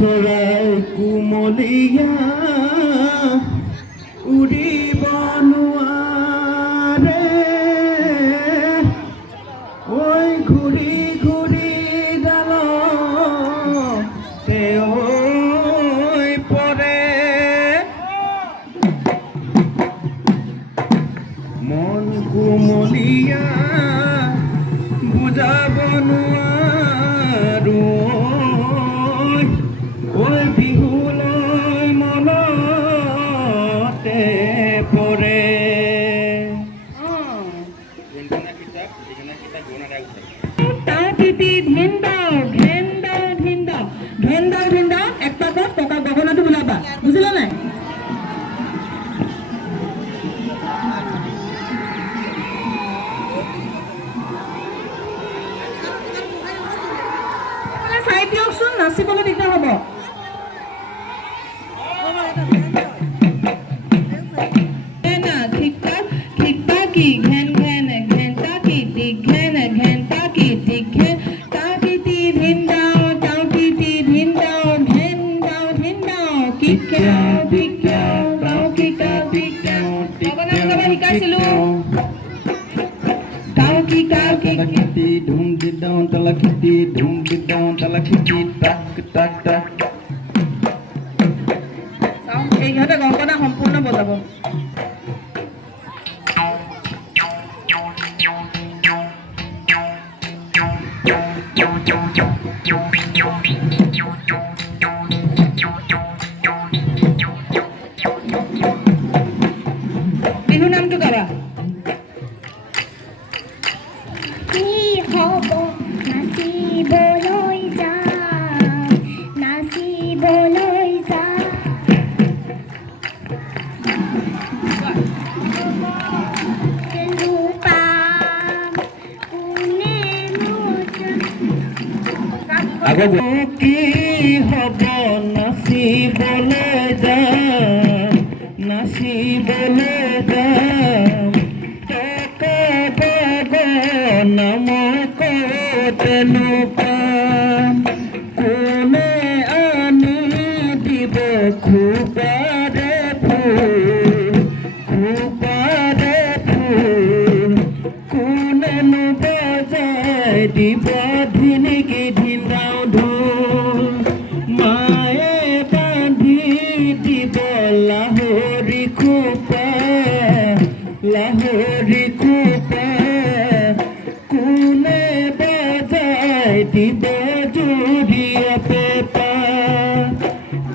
চৰাই কুমলীয়া উৰিব নোৱাৰে, ঐ ঘূৰি ঘূৰি ডালতে পৰে, মন কুমলীয়া বুজাব নোৱাৰো, বিহুলৈ মনতে পৰে। বুজিলা নাই? চাই দিয়কচোন, নাচিবলৈ দিগদাৰ হ'ব। এইহঁতে গংগনা সম্পূৰ্ণ বজাব। বিহু নামটো গাবা। কি হ'ব নাচিবলৈ যাম, নাচিবলৈ যাম, টকা নামক তেনো পাম, কোনে আনি দিব খুবাৰে ফুল, খুবাৰে ফুল, কোনেনো বজাই দিব ধিনিকি ধিন্দাও ঢোল, মায়ে বান্ধি দিব লাহৰি খোপা, লাহৰি খোপা, কোনে বজাই দিব জুৰীয়া পেপা,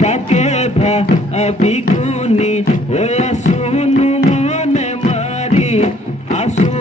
তাকে ভাবি গুণি হৈ আছোনো মনে মাৰি, আছো